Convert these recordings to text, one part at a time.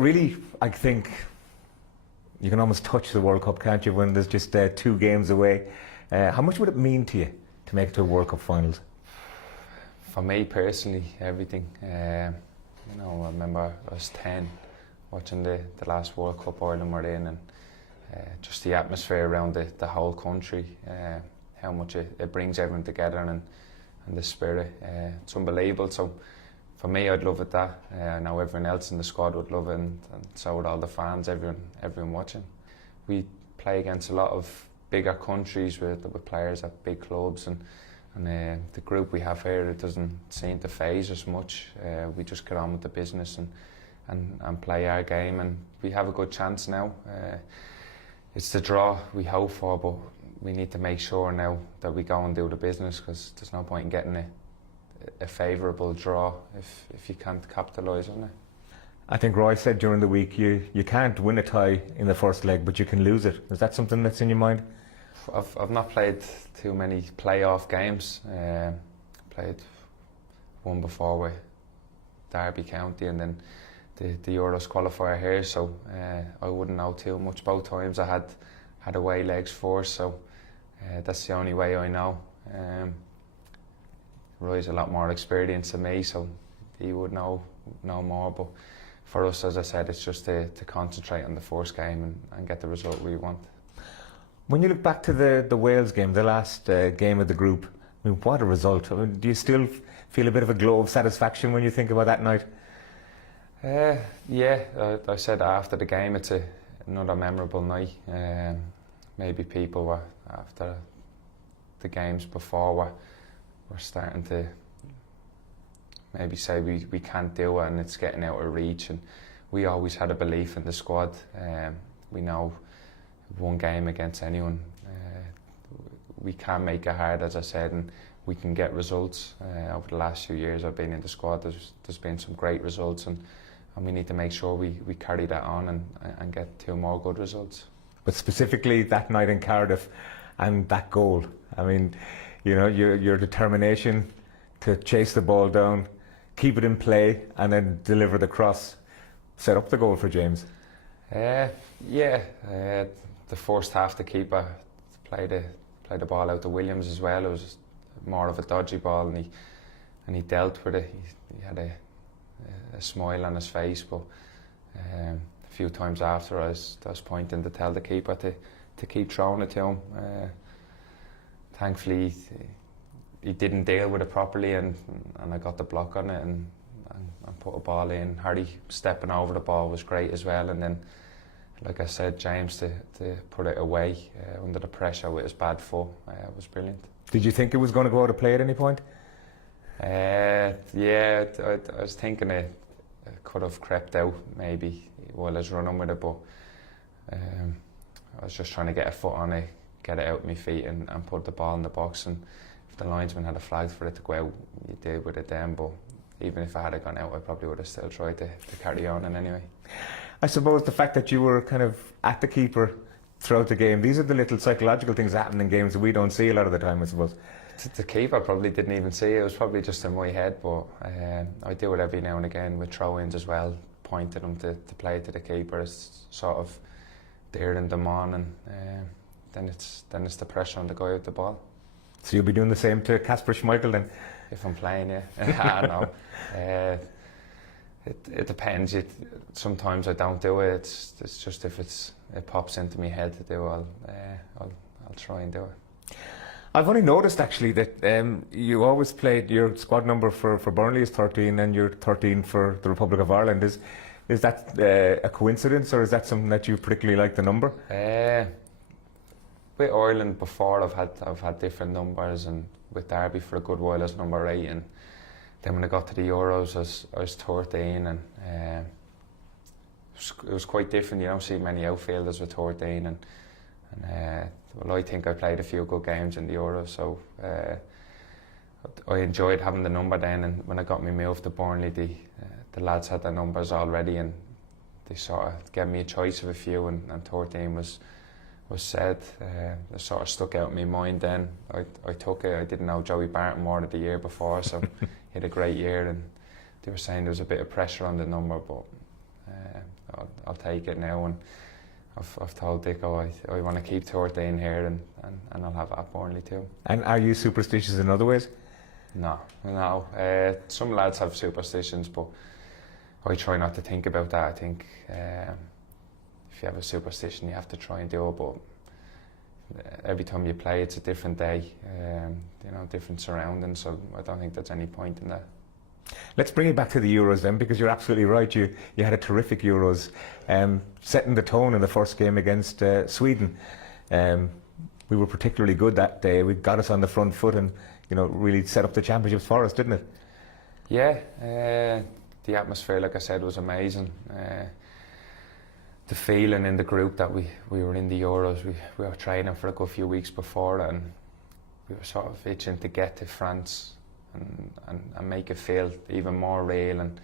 Really, I think you can almost touch the World Cup, can't you, when there's just 2 games away. How much would it mean to you to make it to a World Cup finals? For me personally, everything. I remember I was 10 watching the last World Cup Ireland were in, and just the atmosphere around the whole country, how much it brings everyone together, and the spirit. It's unbelievable. So for me, I'd love it that. I know everyone else in the squad would love it, and so would all the fans, everyone watching. We play against a lot of bigger countries with players at big clubs, and the group we have here, it doesn't seem to faze us much. We just get on with the business and play our game, and we have a good chance now. It's the draw we hope for, but we need to make sure now that we go and do the business, because there's no point in getting a favourable draw if you can't capitalise on it. I think Roy said during the week you can't win a tie in the first leg, but you can lose it. Is that something that's in your mind? I've not played too many playoff games. Played one before with Derby County, and then the Euros qualifier here, so I wouldn't know too much. Both times I had away legs for, so that's the only way I know. Roy's a lot more experienced than me, so he would know more, but for us, as I said, it's just to concentrate on the first game and get the result we want. When you look back to the Wales game, the last game of the group, I mean, what a result. I mean, do you still feel a bit of a glow of satisfaction when you think about that night? Yeah, I said after the game, it's another memorable night. Maybe people were, after the games before, were starting to maybe say we can't do it and it's getting out of reach, and we always had a belief in the squad. We know one game against anyone, we can make it hard, as I said, and we can get results. Over the last few years I've been in the squad, there's been some great results, and we need to make sure we carry that on and get 2 more good results. But specifically that night in Cardiff and that goal, I mean, you know, your determination to chase the ball down, keep it in play, and then deliver the cross, set up the goal for James. The first half, the keeper played the ball out to Williams as well. It was more of a dodgy ball, and he dealt with it. He had a smile on his face, but a few times after I was pointing to tell the keeper to keep throwing it to him. Thankfully, he didn't deal with it properly, and I got the block on it and put a ball in. Harry stepping over the ball was great as well, and then, like I said, James to put it away under the pressure with his bad foot was brilliant. Did you think it was going to go out of play at any point? Yeah, I was thinking it could have crept out maybe while I was running with it, but I was just trying to get a foot on it, get it out my feet and put the ball in the box, and if the linesman had a flag for it to go out, you did with it then, but even if I had gone out, I probably would have still tried to carry on in anyway. I suppose the fact that you were kind of at the keeper throughout the game, these are the little psychological things that happen in games that we don't see a lot of the time, I suppose. The keeper probably didn't even see it. It was probably just in my head, but I do it every now and again with throw-ins as well, pointing them to play to the keeper. It's sort of daring them on, and then it's the pressure on the guy with the ball. So you'll be doing the same to Kasper Schmeichel then? If I'm playing, yeah. I know. It depends. Sometimes I don't do it. It's just if it pops into my head to do, I'll try and do it. I've only noticed actually that you always played, your squad number for Burnley is 13 and you're 13 for the Republic of Ireland. Is that a coincidence, or is that something that you particularly like, the number? With Ireland before, I've had different numbers, and with Derby for a good while I was number 8, and then when I got to the Euros I was 13, and it was quite different. You don't see many outfielders with 13, and well, I think I played a few good games in the Euros, so I enjoyed having the number then. And when I got my move to Burnley, the lads had their numbers already, and they sort of gave me a choice of a few, and 13 was said. It sort of stuck out in my mind then. I took it. I didn't know Joey Barton more than the year before, so he had a great year, and they were saying there was a bit of pressure on the number, but take it now. And I've told Dicko I want to keep 13 here, and I'll have it at Burnley too. And are you superstitious in other ways? No. Some lads have superstitions, but I try not to think about that. I think if you have a superstition, you have to try and do it. But every time you play, it's a different day, different surroundings. So I don't think there's any point in that. Let's bring it back to the Euros then, because you're absolutely right. You had a terrific Euros, setting the tone in the first game against Sweden. We were particularly good that day. We got us on the front foot and really set up the championships for us, didn't it? Yeah, the atmosphere, like I said, was amazing. The feeling in the group that we were in the Euros, we were training for a good few weeks before, and we were sort of itching to get to France and make it feel even more real. And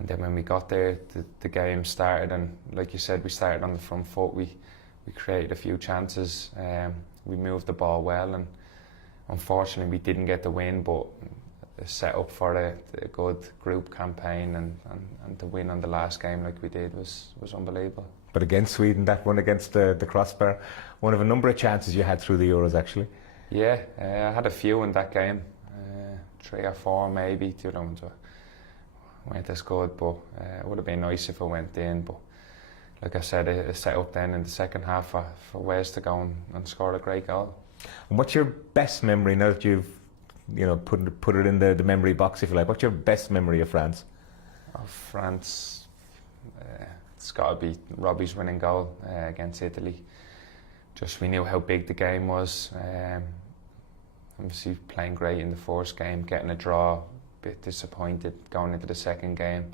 then when we got there, the game started, and like you said, we started on the front foot. We created a few chances. We moved the ball well, and unfortunately we didn't get the win, but set up for a good group campaign, and to win on the last game like we did was unbelievable. But against Sweden, that one against the crossbar, one of a number of chances you had through the Euros actually. Yeah, I had a few in that game, 3 or 4 maybe. 2 ones weren't as good, but it would have been nice if it went in. But like I said, it set up then in the second half for Wes to go and score a great goal. And what's your best memory now that you've put it in the memory box, if you like? What's your best memory of France? Of France, it's got to be Robbie's winning goal against Italy. Just we knew how big the game was. Obviously playing great in the first game, getting a draw, a bit disappointed going into the second game.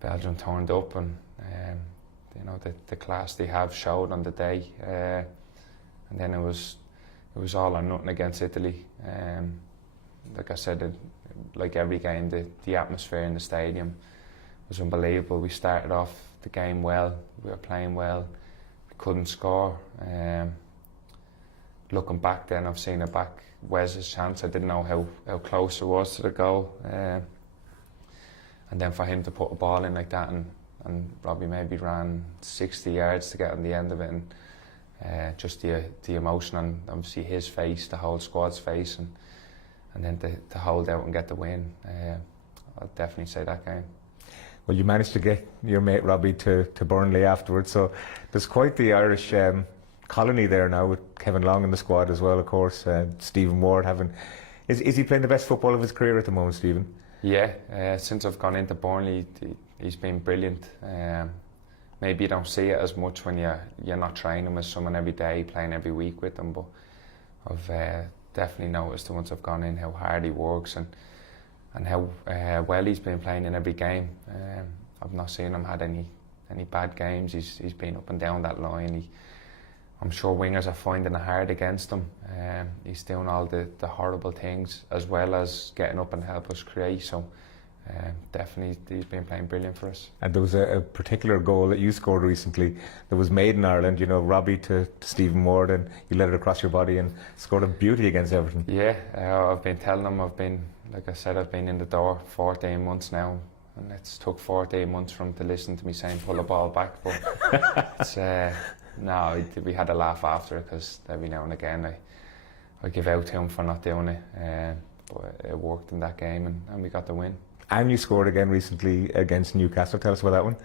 Belgium turned up, and the class they have showed on the day. And then it was all or nothing against Italy. Like I said, like every game, the atmosphere in the stadium was unbelievable. We started off the game well, we were playing well, we couldn't score. Looking back then, I've seen it back, Wes's chance, I didn't know how close it was to the goal. And then for him to put a ball in like that, and Robbie maybe ran 60 yards to get on the end of it, and just the emotion on obviously his face, the whole squad's face, and then to hold out and get the win. I'll definitely say that game. Well, you managed to get your mate Robbie to Burnley afterwards, so there's quite the Irish colony there now, with Kevin Long in the squad as well, of course. Stephen Ward is he playing the best football of his career at the moment, Stephen? Yeah, since I've gone into Burnley, he's been brilliant. Maybe you don't see it as much when you're not training with someone every day, playing every week with them, but I've definitely noticed once I've gone in how hard he works and how well he's been playing in every game. I've not seen him had any bad games. He's been up and down that line. I'm sure wingers are finding it hard against him. He's doing all the horrible things as well as getting up and help us create. So definitely he's been playing brilliant for us. And there was a particular goal that you scored recently that was made in Ireland, Robbie to Stephen Ward, and you let it across your body and scored a beauty against Everton. Yeah, I've been telling him, like I said, I've been in the door 14 months now, and it's took 14 months for him to listen to me saying pull the ball back, but it's, no, we had a laugh after it, because every now and again I give out to him for not doing it, but it worked in that game, and we got the win. And you scored again recently against Newcastle. Tell us about that one.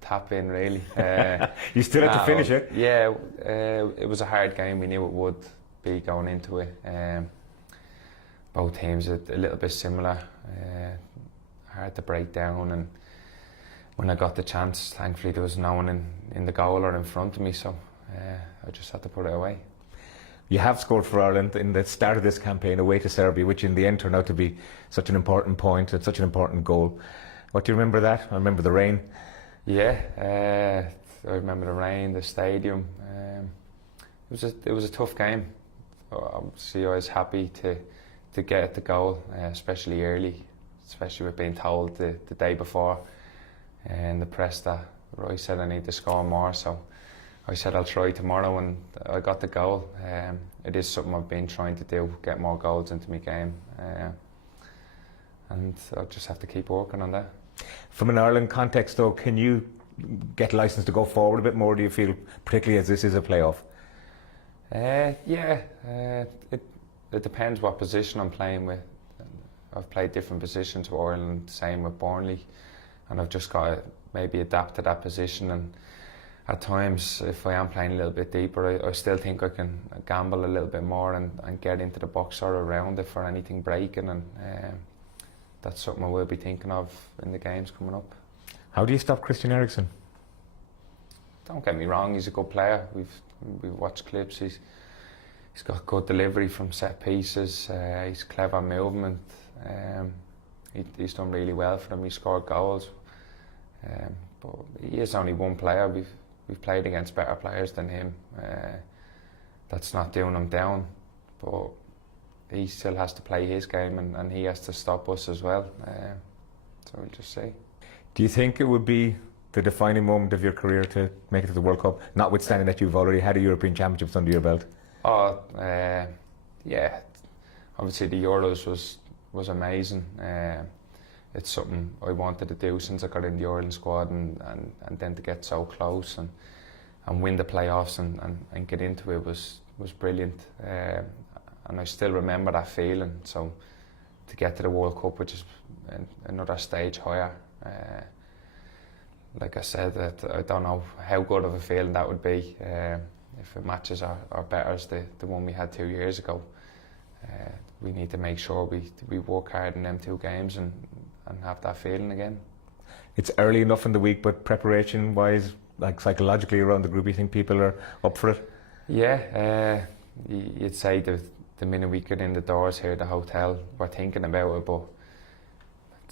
Tap in, really. You still had to finish it? Yeah, it was a hard game. We knew it would be going into it. Both teams are a little bit similar. Hard to break down, and when I got the chance, thankfully there was no one in the goal or in front of me, so I just had to put it away. You have scored for Ireland in the start of this campaign away to Serbia, which in the end turned out to be such an important point and such an important goal. What do you remember that? I remember the rain. Yeah, I remember the rain, the stadium. It was a tough game. Obviously, I was happy to get the goal, especially early, especially with being told the day before in the press that Roy said I need to score more. So I said I'll try tomorrow, and I got the goal. It is something I've been trying to do, get more goals into my game, and I'll just have to keep working on that. From an Ireland context though, can you get licence to go forward a bit more, do you feel, particularly as this is a playoff? It depends what position I'm playing with. I've played different positions with Ireland, same with Burnley, and I've just got to maybe adapt to that position. And at times, if I am playing a little bit deeper, I still think I can gamble a little bit more and get into the box or around it for anything breaking, and that's something I will be thinking of in the games coming up. How do you stop Christian Eriksen? Don't get me wrong, he's a good player. We've watched clips. He's got good delivery from set pieces. He's clever movement. He's done really well for them. He scored goals. But he is only one player. We've played against better players than him. That's not doing him down, but he still has to play his game, and he has to stop us as well. So we'll just see. Do you think it would be the defining moment of your career to make it to the World Cup, notwithstanding that you've already had a European Championships under your belt? Oh, yeah. Obviously the Euros was amazing. It's something I wanted to do since I got in the Ireland squad, and then to get so close and win the playoffs and get into it was brilliant. And I still remember that feeling. So to get to the World Cup, which is another stage higher, like I said, that I don't know how good of a feeling that would be if it matches or betters the one we had 2 years ago. We need to make sure we work hard in them 2 games and have that feeling again. It's early enough in the week, but preparation-wise, like psychologically around the group, you think people are up for it? Yeah, you'd say the minute we get in the doors here at the hotel, we're thinking about it, but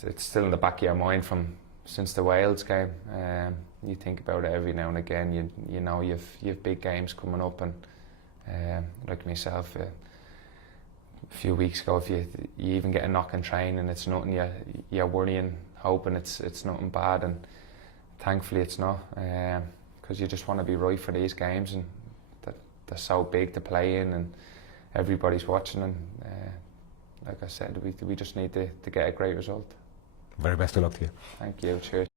it's still in the back of your mind from since the Wales game. You think about it every now and again. You know you've big games coming up, and like myself, a few weeks ago, if you even get a knock in training, it's nothing. You're worrying, hoping it's nothing bad, and thankfully it's not, because you just want to be right for these games, and they're so big to play in, and everybody's watching, and like I said, we just need to get a great result. Very best of luck to you. Thank you. Cheers.